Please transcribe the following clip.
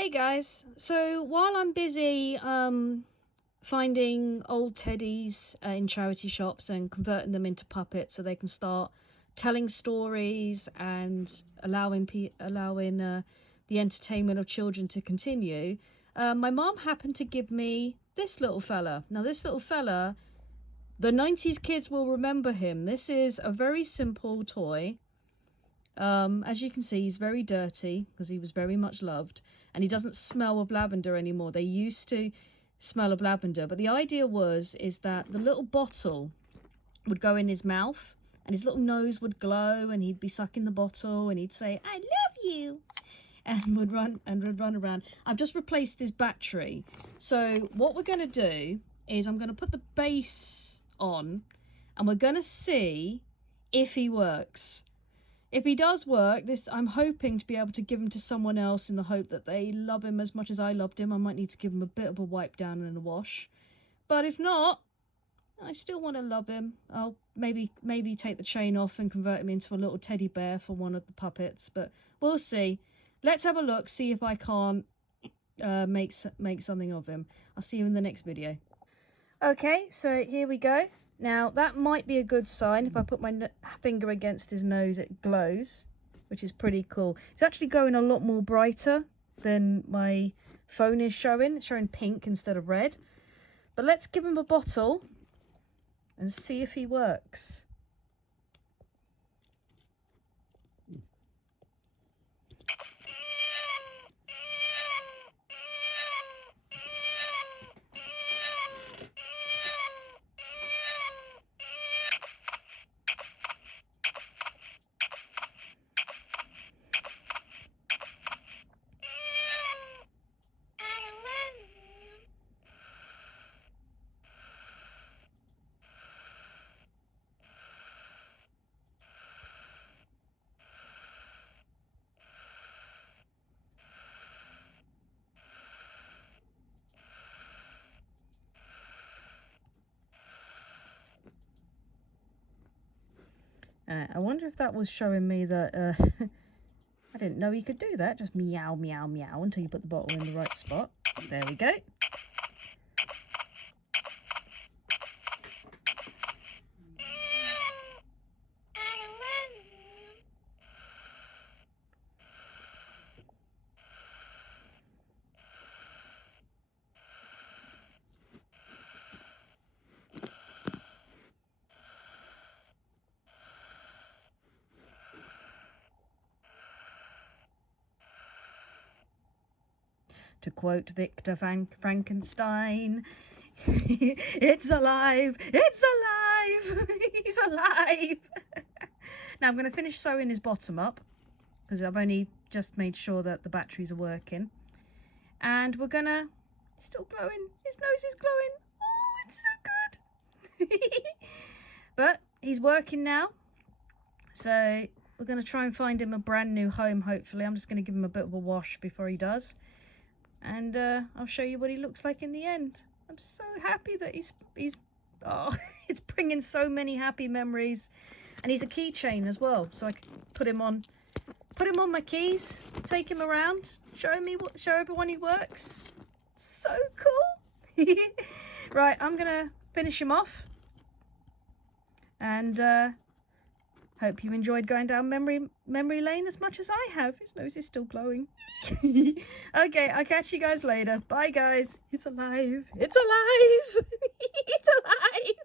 Hey guys, so while I'm busy finding old teddies in charity shops and converting them into puppets so they can start telling stories and allowing the entertainment of children to continue, my mom happened to give me this little fella. Now this little fella, the 90s kids will remember him. This is a very simple toy. As you can see, he's very dirty because he was very much loved, and he doesn't smell of lavender anymore. They used to smell of lavender, but the idea is that the little bottle would go in his mouth and his little nose would glow, and he'd be sucking the bottle and he'd say, "I love you," and would run around. I've just replaced his battery. So what we're going to do is I'm going to put the base on and we're going to see if he works. If he does work, I'm hoping to be able to give him to someone else in the hope that they love him as much as I loved him. I might need to give him a bit of a wipe down and a wash. But if not, I still want to love him. I'll maybe take the chain off and convert him into a little teddy bear for one of the puppets. But we'll see. Let's have a look, see if I can't make something of him. I'll see you in the next video. Okay, so here we go. Now, that might be a good sign. If I put my finger against his nose, it glows, which is pretty cool. It's actually going a lot more brighter than my phone is showing. It's showing pink instead of red. But let's give him a bottle and see if he works. I wonder if that was showing me that I didn't know you could do that. Just meow, meow, meow until you put the bottle in the right spot. There we go. To quote Victor Frankenstein, "It's alive! It's alive! He's alive!" Now I'm going to finish sewing his bottom up because I've only just made sure that the batteries are working. And we're going to... Still glowing. His nose is glowing. Oh, it's so good. But he's working now. So we're going to try and find him a brand new home, hopefully. I'm just going to give him a bit of a wash before he does. And I'll show you what he looks like in the end. I'm so happy that he's oh, it's bringing so many happy memories. And he's a keychain as well, so I can put him on my keys, take him around, show everyone he works. So cool. Right, I'm gonna finish him off, and hope you enjoyed going down memory lane as much as I have. His nose is still glowing. Okay, I'll catch you guys later. Bye, guys. It's alive. It's alive. It's alive.